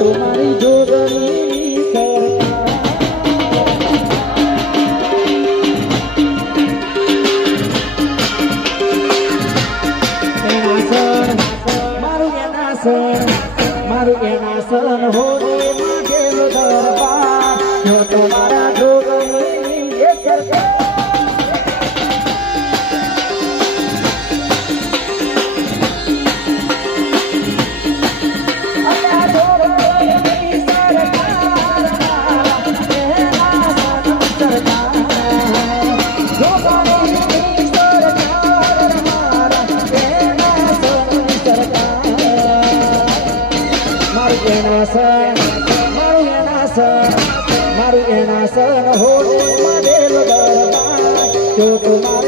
तुम्हारी जोगनी मारू एना सन हो रे मागेलो दरबार जो तुम्हारा जोगनी ये सरकार मारू एना सन हो रे मागेलो दरबार जो तुम्हारा